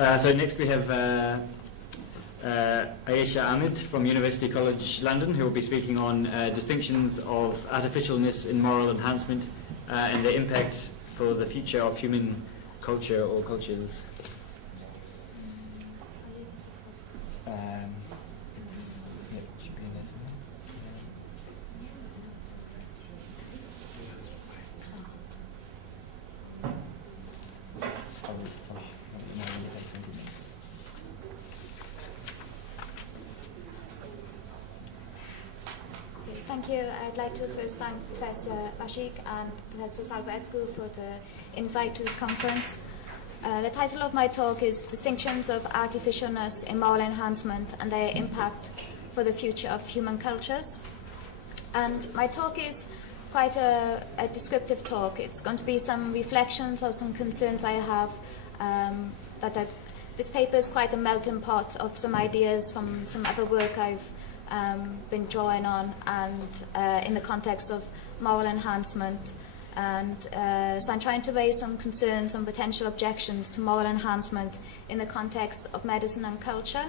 So next we have Ayesha Ahmed from University College London, who will be speaking on distinctions of artificialness in moral enhancement and their impact for the future of human culture or cultures. Thank you. I'd like to first thank Professor Bashik and Professor Salvescu for the invite to this conference. The title of my talk is Distinctions of Artificialness in Moral Enhancement and Their Impact for the Future of Human Cultures. And my talk is quite a descriptive talk. It's going to be some reflections or some concerns I have. This paper is quite a melting pot of some ideas from some other work I've been drawing on, and in the context of moral enhancement. And so I'm trying to raise some concerns and potential objections to moral enhancement in the context of medicine and culture.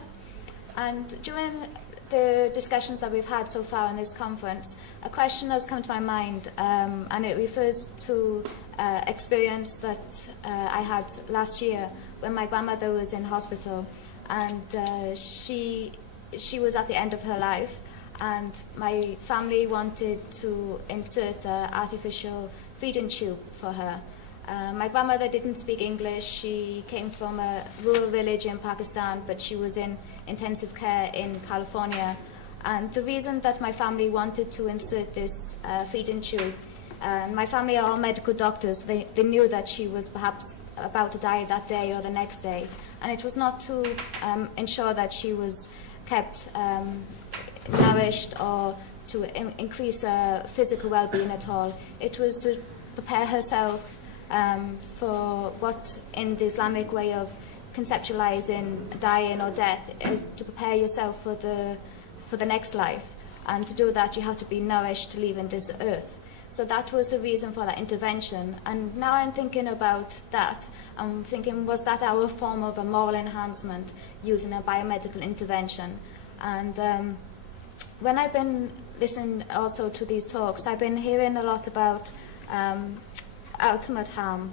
And during the discussions that we've had so far in this conference, a question has come to my mind, and it refers to experience that I had last year when my grandmother was in hospital, and she was at the end of her life, and my family wanted to insert an artificial feeding tube for her. My grandmother didn't speak English. She came from a rural village in Pakistan, but she was in intensive care in California. And the reason that my family wanted to insert this feeding tube, my family are all medical doctors. They knew that she was perhaps about to die that day or the next day. And it was not to ensure that she was kept nourished or to increase her physical well-being at all. It was to prepare herself for what in the Islamic way of conceptualizing dying or death is to prepare yourself for the next life. And to do that, you have to be nourished leaving this earth. So that was the reason for that intervention. And now I'm thinking about that. I'm thinking, was that our form of a moral enhancement using a biomedical intervention? And when I've been listening also to these talks, I've been hearing a lot about ultimate harm.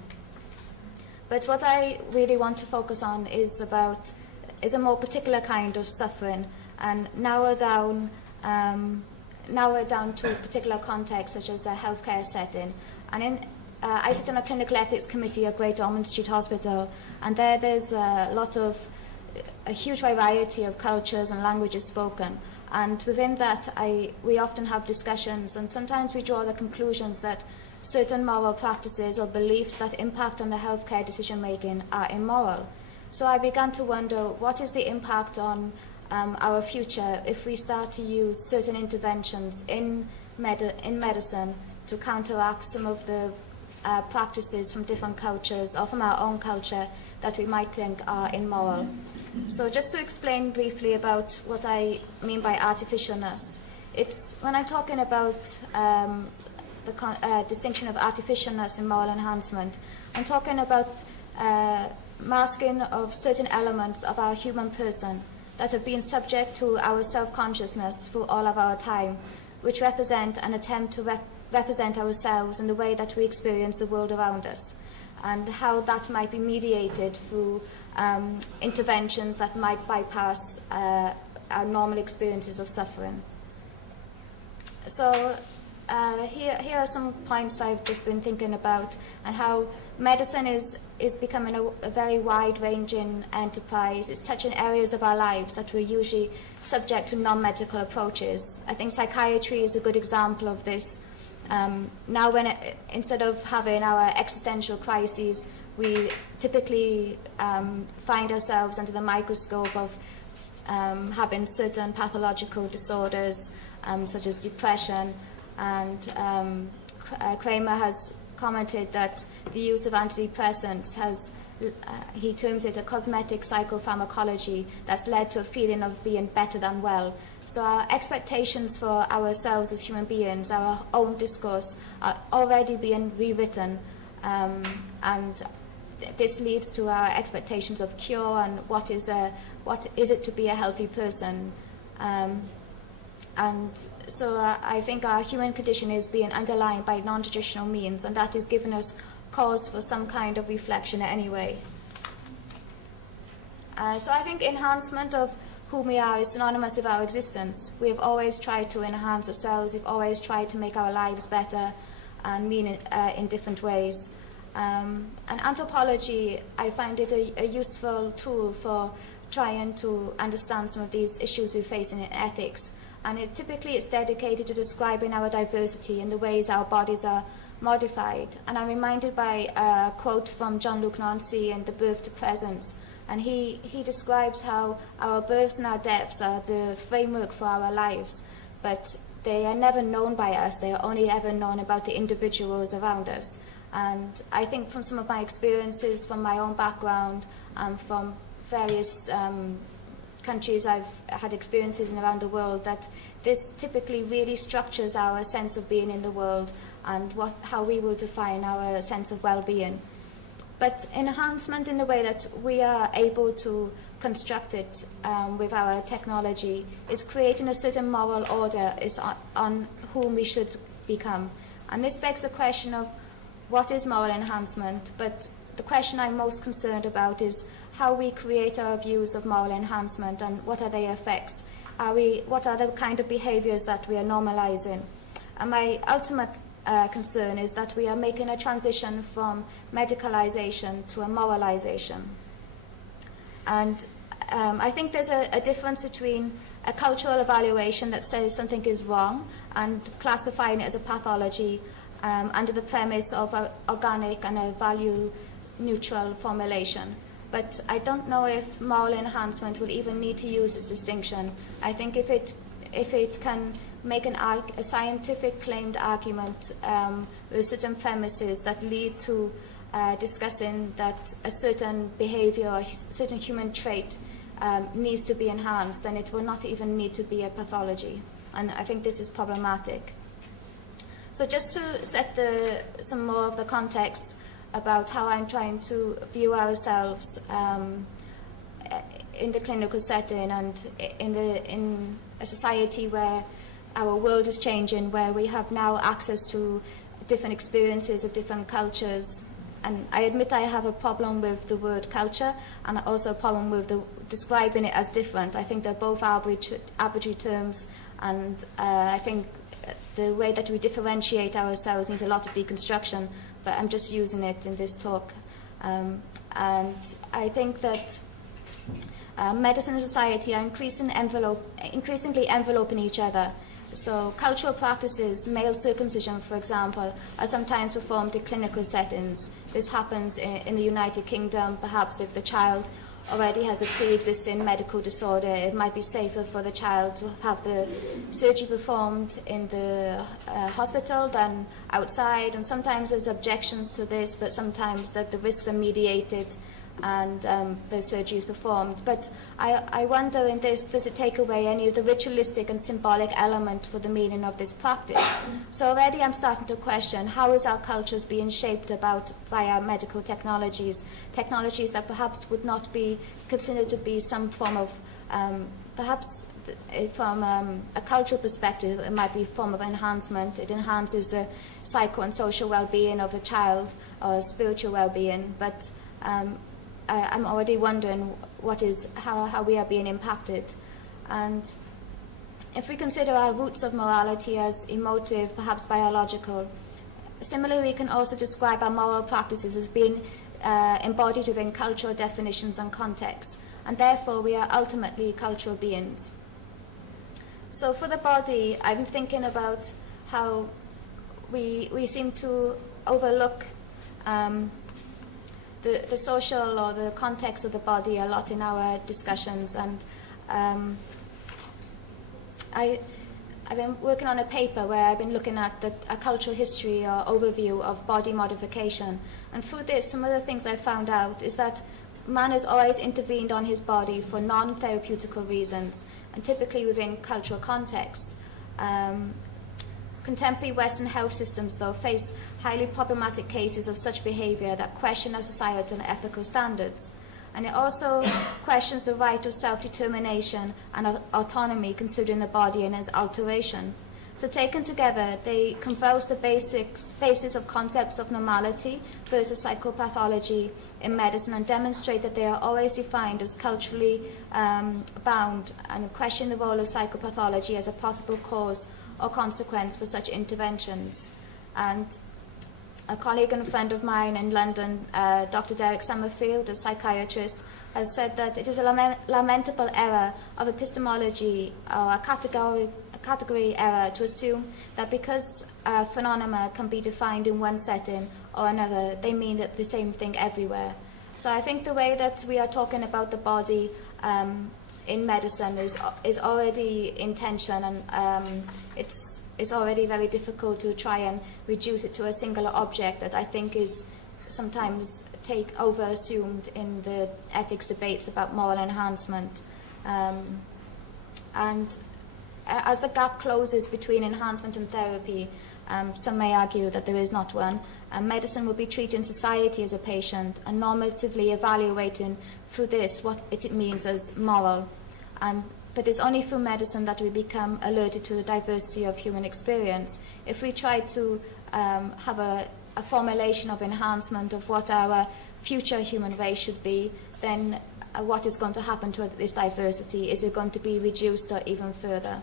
But what I really want to focus on is a more particular kind of suffering, and narrow it down to a particular context, such as a healthcare setting. And I sit on a clinical ethics committee at Great Ormond Street Hospital, and there's a huge variety of cultures and languages spoken. And within that, we often have discussions, and sometimes we draw the conclusions that certain moral practices or beliefs that impact on the healthcare decision-making are immoral. So I began to wonder, what is the impact on our future if we start to use certain interventions in medicine to counteract some of the practices from different cultures or from our own culture that we might think are immoral. So just to explain briefly about what I mean by artificialness, it's when I'm talking about the distinction of artificialness in moral enhancement, I'm talking about masking of certain elements of our human person that have been subject to our self-consciousness for all of our time, which represent an attempt to represent ourselves in the way that we experience the world around us, and how that might be mediated through interventions that might bypass our normal experiences of suffering. So here are some points I've just been thinking about, and how medicine is becoming a very wide-ranging enterprise. It's touching areas of our lives that we're usually subject to non-medical approaches. I think psychiatry is a good example of this. Now instead of having our existential crises, we typically find ourselves under the microscope of having certain pathological disorders, such as depression. And Kramer has commented that the use of antidepressants has, he terms it a cosmetic psychopharmacology that's led to a feeling of being better than well. So our expectations for ourselves as human beings, our own discourse, are already being rewritten, and this leads to our expectations of cure and what is it to be a healthy person. And so I think our human condition is being underlined by non-traditional means, and that has given us cause for some kind of reflection anyway. So I think enhancement of who we are is synonymous with our existence. We've always tried to enhance ourselves, we've always tried to make our lives better and mean it in different ways. And anthropology, I find it a useful tool for trying to understand some of these issues we face in ethics. And typically it's dedicated to describing our diversity and the ways our bodies are modified. And I'm reminded by a quote from Jean-Luc Nancy in The Birth to Presence. And he describes how our births and our deaths are the framework for our lives, but they are never known by us. They are only ever known about the individuals around us. And I think from some of my experiences, from my own background, from various countries I've had experiences in around the world, that this typically really structures our sense of being in the world and how we will define our sense of well-being. But enhancement in the way that we are able to construct it with our technology is creating a certain moral order on whom we should become. And this begs the question of what is moral enhancement, but the question I'm most concerned about is how we create our views of moral enhancement and what are their effects. What are the kind of behaviors that we are normalizing? And my ultimate concern is that we are making a transition from medicalization to a moralization. And I think there's a difference between a cultural evaluation that says something is wrong and classifying it as a pathology under the premise of an organic and a value-neutral formulation. But I don't know if moral enhancement will even need to use this distinction. I think if it can make a scientific claimed argument with certain premises that lead to discussing that a certain behavior or a certain human trait needs to be enhanced, then it will not even need to be a pathology. And I think this is problematic. So just to set some more of the context about how I'm trying to view ourselves in the clinical setting and in a society where our world is changing, where we have now access to different experiences of different cultures. And I admit I have a problem with the word culture and also a problem with describing it as different. I think they're both arbitrary terms, and I think the way that we differentiate ourselves needs a lot of deconstruction, but I'm just using it in this talk. And I think that medicine and society are increasingly enveloping each other. So cultural practices, male circumcision, for example, are sometimes performed in clinical settings. This happens in the United Kingdom. Perhaps if the child already has a pre-existing medical disorder, it might be safer for the child to have the surgery performed in the hospital than outside. And sometimes there's objections to this, but sometimes that the risks are mediated and the surgery is performed. But I wonder in this, does it take away any of the ritualistic and symbolic element for the meaning of this practice? So already I'm starting to question, how is our cultures being shaped about via medical technologies that perhaps would not be considered to be some form of, perhaps from a cultural perspective, it might be a form of enhancement. It enhances the psycho and social well-being of the child or spiritual well-being, but I'm already wondering how we are being impacted. And if we consider our roots of morality as emotive, perhaps biological, similarly we can also describe our moral practices as being embodied within cultural definitions and contexts, and therefore we are ultimately cultural beings. So for the body, I'm thinking about how we seem to overlook the social or the context of the body a lot in our discussions, and I've been working on a paper where I've been looking at a cultural history or overview of body modification, and through this some of the things I found out is that man has always intervened on his body for non-therapeutical reasons, and typically within cultural context. Contemporary Western health systems, though, face highly problematic cases of such behaviour that question our societal and ethical standards. And it also questions the right of self-determination and autonomy, considering the body and its alteration. So taken together, they convulse the basis of concepts of normality versus psychopathology in medicine and demonstrate that they are always defined as culturally bound, and question the role of psychopathology as a possible cause or consequence for such interventions. And a colleague and friend of mine in London, Dr. Derek Summerfield, a psychiatrist, has said that it is a lamentable error of epistemology, or a category error, to assume that because phenomena can be defined in one setting or another, they mean that the same thing everywhere. So I think the way that we are talking about the body in medicine is already in tension, and it's already very difficult to try and reduce it to a singular object that I think is sometimes over-assumed in the ethics debates about moral enhancement. And as the gap closes between enhancement and therapy, some may argue that there is not one, medicine will be treating society as a patient and normatively evaluating through this what it means as moral. But it's only through medicine that we become alerted to the diversity of human experience. If we try to have a formulation of enhancement of what our future human race should be, then what is going to happen to this diversity? Is it going to be reduced or even further?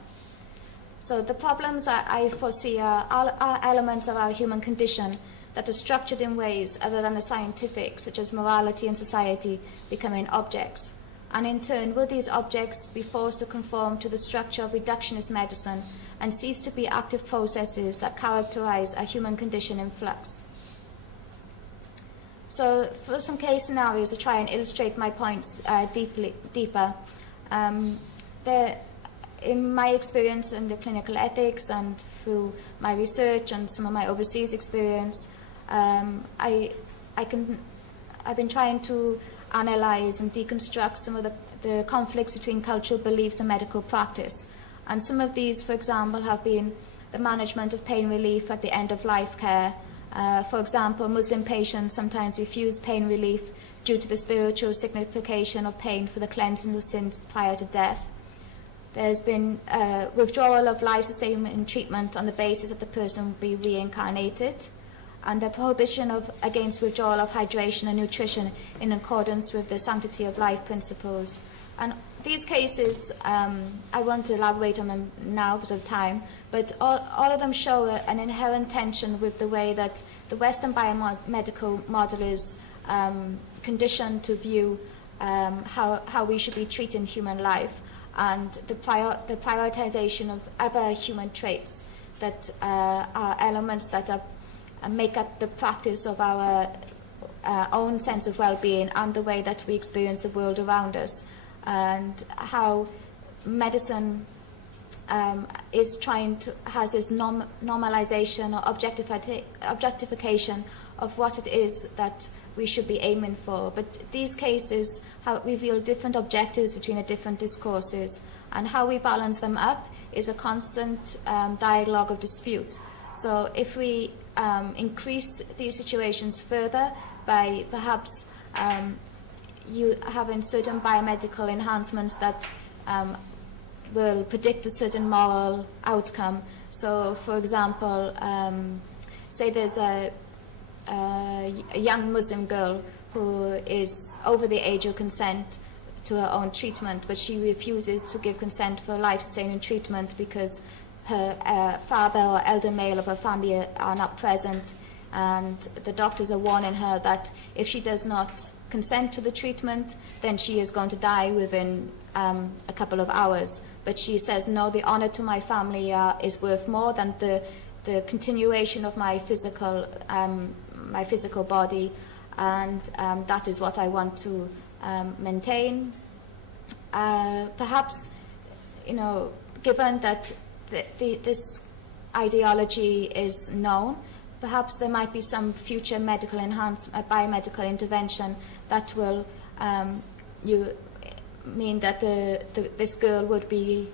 So the problems that I foresee are elements of our human condition that are structured in ways other than the scientific, such as morality and society, becoming objects. And in turn, will these objects be forced to conform to the structure of reductionist medicine and cease to be active processes that characterize a human condition in flux? So for some case scenarios to try and illustrate my points deeper, in my experience in the clinical ethics and through my research and some of my overseas experience, I've been trying to analyze and deconstruct some of the conflicts between cultural beliefs and medical practice. And some of these, for example, have been the management of pain relief at the end of life care. For example, Muslim patients sometimes refuse pain relief due to the spiritual signification of pain for the cleansing of sins prior to death. There's been withdrawal of life-sustaining treatment on the basis that the person will be reincarnated, and the prohibition against withdrawal of hydration and nutrition in accordance with the sanctity of life principles. And these cases, I won't elaborate on them now because of time, but all of them show an inherent tension with the way that the Western biomedical model is conditioned to view how we should be treating human life, and the prioritization of other human traits that are elements that make up the practice of our own sense of well-being and the way that we experience the world around us, and how medicine has this normalization or objectification of what it is that we should be aiming for. But these cases reveal different objectives between the different discourses, and how we balance them up is a constant dialogue of dispute. So if we increase these situations further by perhaps you having certain biomedical enhancements that will predict a certain moral outcome. So, for example, say there's a young Muslim girl who is over the age of consent to her own treatment, but she refuses to give consent for life-sustaining treatment because her father or elder male of her family are not present, and the doctors are warning her that if she does not consent to the treatment, then she is going to die within a couple of hours. But she says, no, the honor to my family is worth more than the continuation of my physical body, and that is what I want to maintain. Perhaps, given that this ideology is known, perhaps there might be some future biomedical intervention that will mean that this girl would be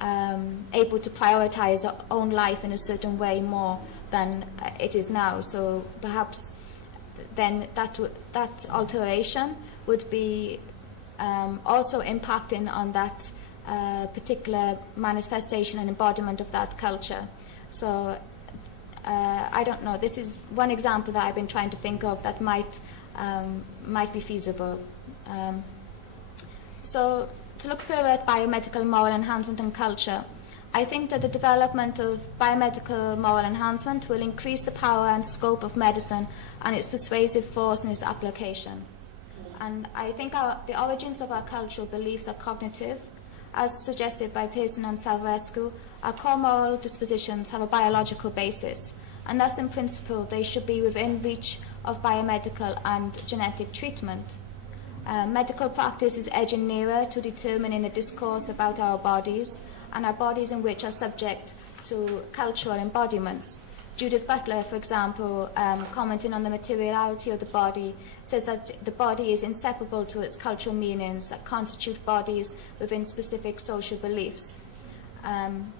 able to prioritize our own life in a certain way more than it is now. So perhaps then that alteration would be also impacting on that particular manifestation and embodiment of that culture. So I don't know. This is one example that I've been trying to think of that might be feasible. So to look further at biomedical moral enhancement and culture, I think that the development of biomedical moral enhancement will increase the power and scope of medicine and its persuasive force in its application. And I think the origins of our cultural beliefs are cognitive. As suggested by Pearson and Salvescu, our core moral dispositions have a biological basis, and thus in principle they should be within reach of biomedical and genetic treatment. Medical practice is edging nearer to determining the discourse about our bodies, and our bodies in which are subject to cultural embodiments. Judith Butler, for example, commenting on the materiality of the body, says that the body is inseparable to its cultural meanings that constitute bodies within specific social beliefs. And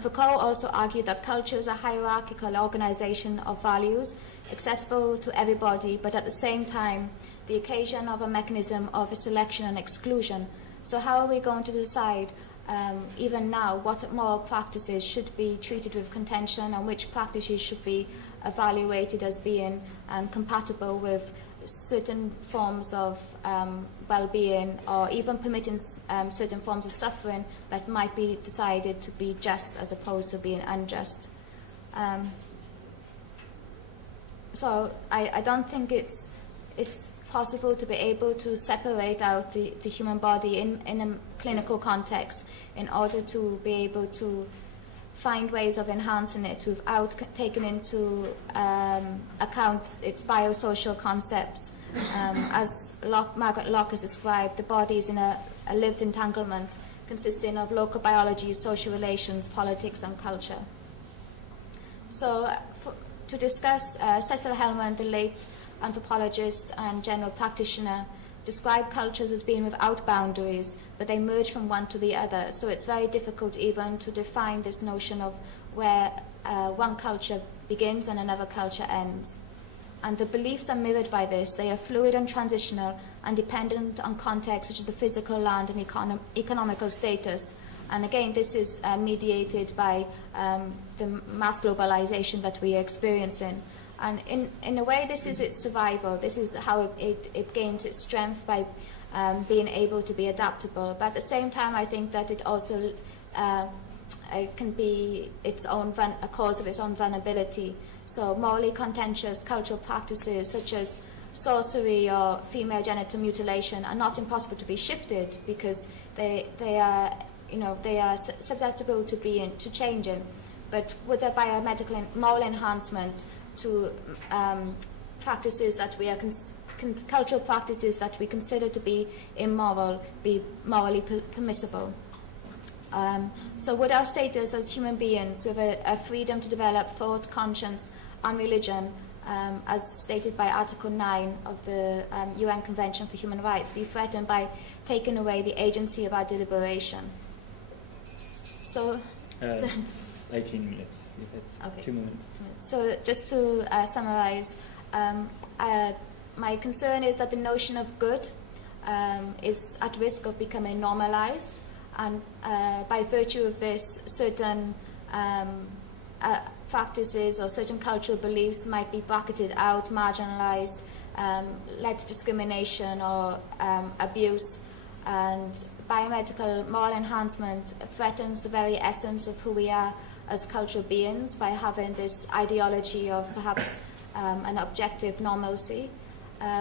Foucault also argued that culture is a hierarchical organization of values, accessible to everybody, but at the same time, the occasion of a mechanism of selection and exclusion. So how are we going to decide even now what moral practices should be treated with contention and which practices should be evaluated as being compatible with certain forms of well-being, or even permitting certain forms of suffering that might be decided to be just as opposed to being unjust. So I don't think it's possible to be able to separate out the human body in a clinical context in order to be able to find ways of enhancing it without taking into account its biosocial concepts. As Margaret Locke has described, the body is in a lived entanglement consisting of local biology, social relations, politics, and culture. So to discuss, Cecil Hellman, the late anthropologist and general practitioner, described cultures as being without boundaries, but they merge from one to the other. So it's very difficult even to define this notion of where one culture begins and another culture ends. And the beliefs are mirrored by this. They are fluid and transitional and dependent on context, such as the physical land and economical status. And again, this is mediated by the mass globalization that we are experiencing. And in a way, this is its survival. This is how it gains its strength by being able to be adaptable. But at the same time, I think that it also it can be its own a cause of its own vulnerability. So morally contentious cultural practices such as sorcery or female genital mutilation are not impossible to be shifted because they are susceptible to changing. But with a biomedical moral enhancement to practices that we are cultural practices that we consider to be immoral be morally permissible. So would our status as human beings with a freedom to develop thought, conscience and religion, as stated by Article 9 of the UN Convention for Human Rights, be threatened by taking away the agency of our deliberation? So 18 minutes. You've had okay. 2 minutes. So just to summarize, my concern is that the notion of good is at risk of becoming normalized, and by virtue of this, certain practices or certain cultural beliefs might be bracketed out, marginalized, led to discrimination or abuse. And biomedical moral enhancement threatens the very essence of who we are as cultural beings by having this ideology of perhaps an objective normalcy.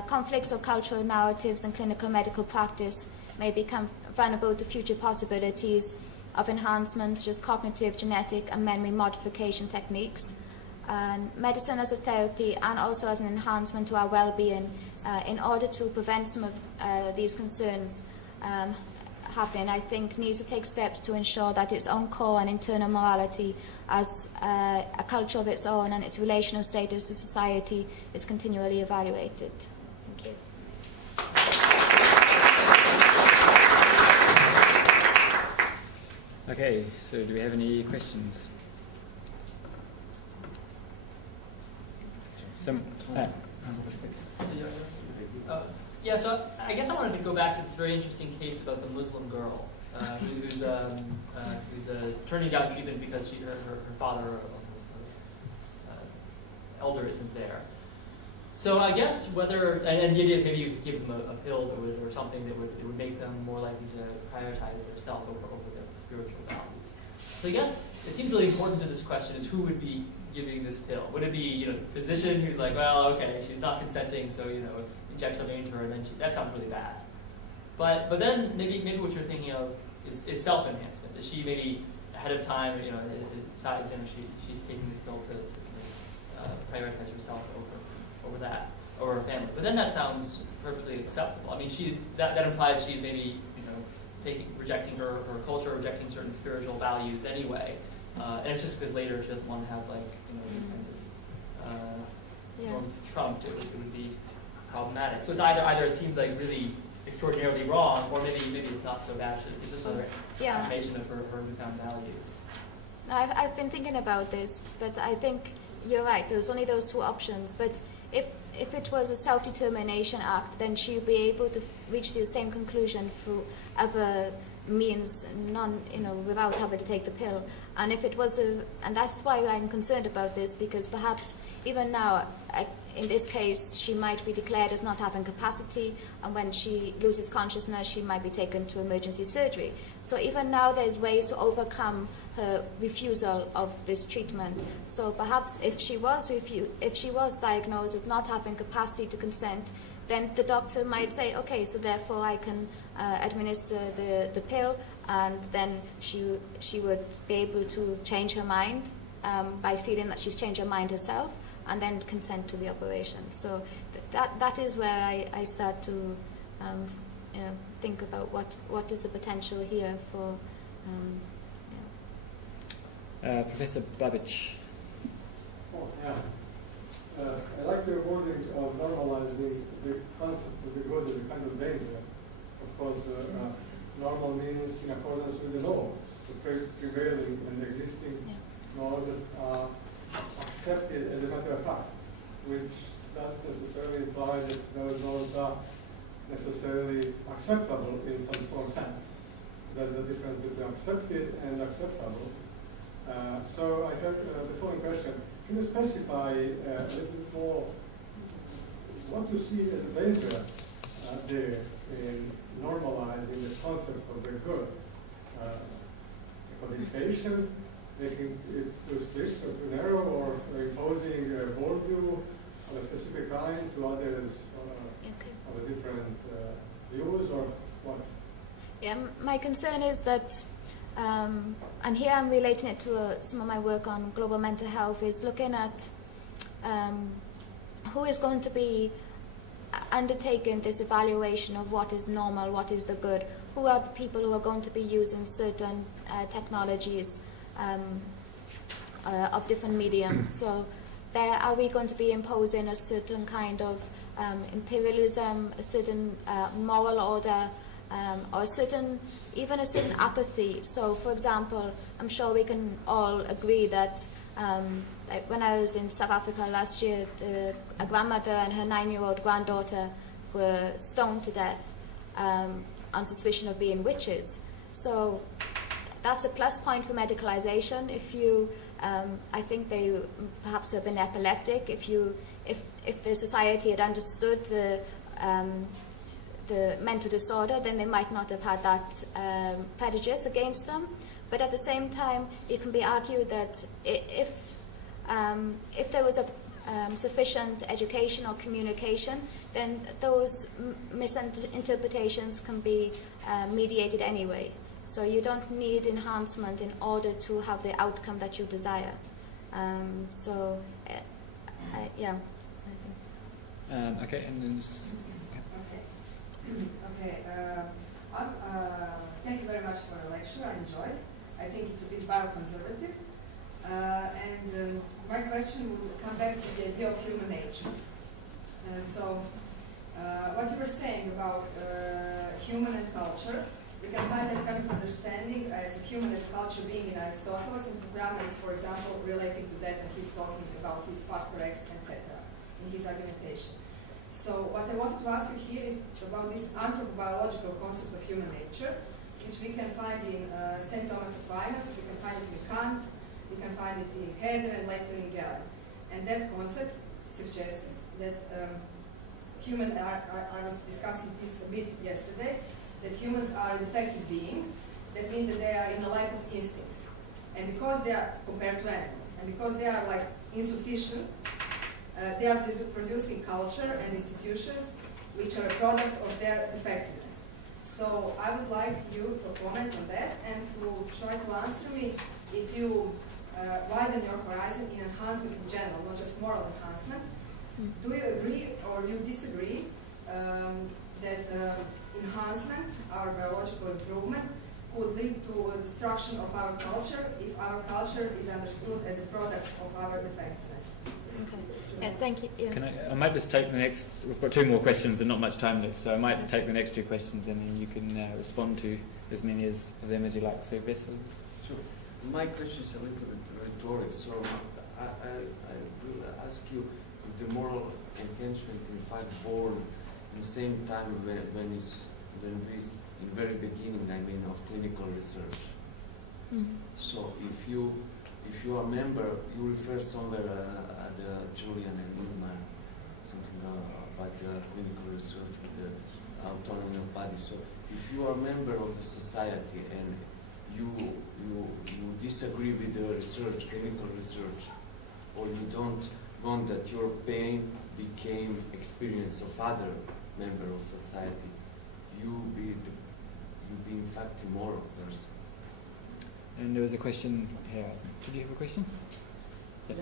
Conflicts of cultural narratives and clinical medical practice may become vulnerable to future possibilities of enhancement, such as cognitive, genetic, and memory modification techniques. And medicine as a therapy and also as an enhancement to our well-being, in order to prevent some of these concerns happening, I think needs to take steps to ensure that its own core and internal morality as a culture of its own and its relational status to society is continually evaluated. Thank you. Okay, so do we have any questions? Yeah, so I guess I wanted to go back to this very interesting case about the Muslim girl who's turning down treatment because her father or elder isn't there. So I guess whether, and the idea is maybe you could give them a pill or something that would make them more likely to prioritize their self over their spiritual values. So I guess it seems really important to this question is who would be giving this pill? Would it be the physician who's like, well, okay, she's not consenting, so inject something into her, and then that sounds really bad. But then maybe what you're thinking of is self-enhancement. Is she maybe ahead of time, decides she's taking this pill to prioritize herself over that, or her family. But then that sounds perfectly acceptable. I mean, that implies she's maybe rejecting her culture, rejecting certain spiritual values anyway, and it's just because later she doesn't want to have these kinds of norms trumped. It would be problematic. So it's either it seems like really extraordinarily wrong, or maybe it's not so bad. It's just another affirmation of her newfound values. I've been thinking about this, but I think you're right. There's only those two options. But if it was a self-determination act, then she'd be able to reach the same conclusion through other means, without having to take the pill. And if it was and that's why I'm concerned about this, because perhaps even now, in this case, she might be declared as not having capacity, and when she loses consciousness, she might be taken to emergency surgery. So even now, there's ways to overcome her refusal of this treatment. So perhaps if she was diagnosed as not having capacity to consent, then the doctor might say, okay, so therefore I can administer the pill, and then she would be able to change her mind by feeling that she's changed her mind herself, and then consent to the operation. So that is where I start to think about what is the potential here for. Professor Babic. Oh, yeah. I like the wording of normalizing the concept of the good as a kind of danger. Of course, normal means in accordance with the laws, the prevailing and existing laws that are accepted as a matter of fact, which doesn't necessarily imply that those laws are necessarily acceptable in some strong sense. There's a difference between accepted and acceptable. So I have the following question. Can you specify a little bit more what you see as a danger there in normalizing the concept of the good? Codification, making it too strict or too narrow, or imposing a worldview of a specific kind to others of a different views, or what? Yeah, my concern is that and here I'm relating it to some of my work on global mental health, is looking at who is going to be undertaking this evaluation of what is normal, what is the good, who are the people who are going to be using certain technologies of different mediums. So there, are we going to be imposing a certain kind of imperialism, a certain moral order, or even a certain apathy? So, for example, I'm sure we can all agree that like when I was in South Africa last year, a grandmother and her 9-year-old granddaughter were stoned to death on suspicion of being witches. So that's a plus point for medicalization. If you, I think they perhaps have been epileptic. If the society had understood the mental disorder, then they might not have had that prejudice against them. But at the same time, it can be argued that if there was a sufficient education or communication, then those misinterpretations can be mediated anyway. So you don't need enhancement in order to have the outcome that you desire. Yeah. Okay, and then. Okay. Thank you very much for the lecture. I enjoyed. I think it's a bit bioconservative. And my question would come back to the idea of human nature. So what you were saying about human and culture, We can find that kind of understanding as a human, as a culture being in Aristotle, and Fukuyama is, for example, relating to that when he's talking about his factor X, etc., in his argumentation. So what I wanted to ask you here is about this anthropobiological concept of human nature, which we can find in St. Thomas Aquinas, we can find it in Kant, we can find it in Herder, and later in Galen. And that concept suggests that I was discussing this a bit yesterday, that humans are defective beings. That means that they are in a lack of instincts. And because they are, compared to animals, and because they are like insufficient, they are producing culture and institutions which are a product of their defectiveness. So I would like you to comment on that and to try to answer me if you widen your horizon in enhancement in general, not just moral enhancement. Do you agree or you disagree that enhancement, our biological improvement, could lead to a destruction of our culture if our culture is understood as a product of our effectiveness? Okay. Yeah, thank you. Yeah. I might just take the next, we've got 2 more questions and not much time left, so I might take the next 2 questions and then you can respond to as many of them as you like. So, Vessel? Sure. My question is a little bit rhetoric, so I will ask you if the moral enhancement in fact born in the same time when we, in very beginning, I mean, of clinical research. So if you are a member, you refer somewhere at Julian and Ingmar, something about the clinical research with the autonomy of body. So if you are a member of the society and you disagree with the research, clinical research, or you don't want that your pain became experience of other member of society, you be in fact a moral person. And there was a question here, I think. Did you have a question? Yes,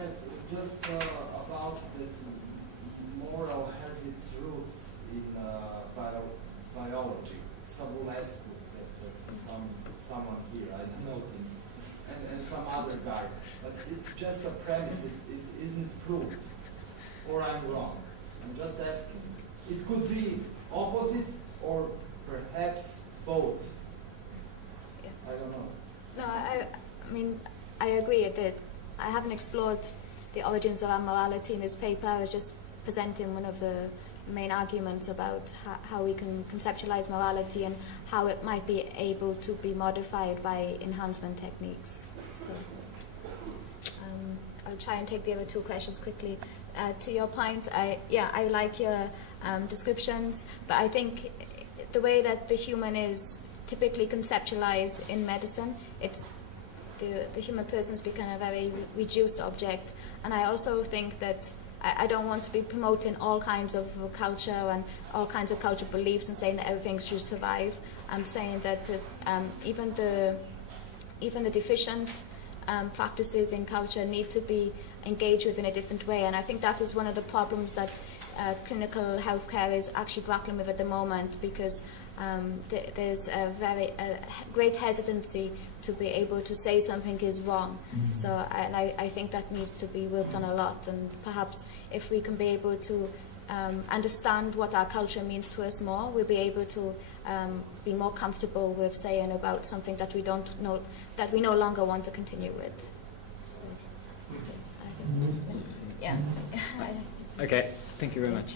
just about that moral has its roots in biology. Sabulescu, someone here, I don't know him, and some other guy. But it's just a premise, it isn't proved. Or I'm wrong. I'm just asking. It could be opposite or perhaps both. Yeah. I don't know. No, I mean, I agree that I haven't explored the origins of our morality in this paper. I was just presenting one of the main arguments about how we can conceptualize morality and how it might be able to be modified by enhancement techniques. So I'll try and take the other 2 questions quickly. To your point, I like your descriptions, but I think the way that the human is typically conceptualized in medicine, it's the human person's become a very reduced object. And I also think that I don't want to be promoting all kinds of culture and all kinds of cultural beliefs and saying that everything should survive. I'm saying that even the deficient practices in culture need to be engaged with in a different way. And I think that is one of the problems that clinical healthcare is actually grappling with at the moment, because there's a great hesitancy to be able to say something is wrong. So I think that needs to be worked on a lot, and perhaps if we can be able to understand what our culture means to us more, we'll be able to be more comfortable with saying about something that we don't know, that we no longer want to continue with. So, yeah. Okay, thank you very much.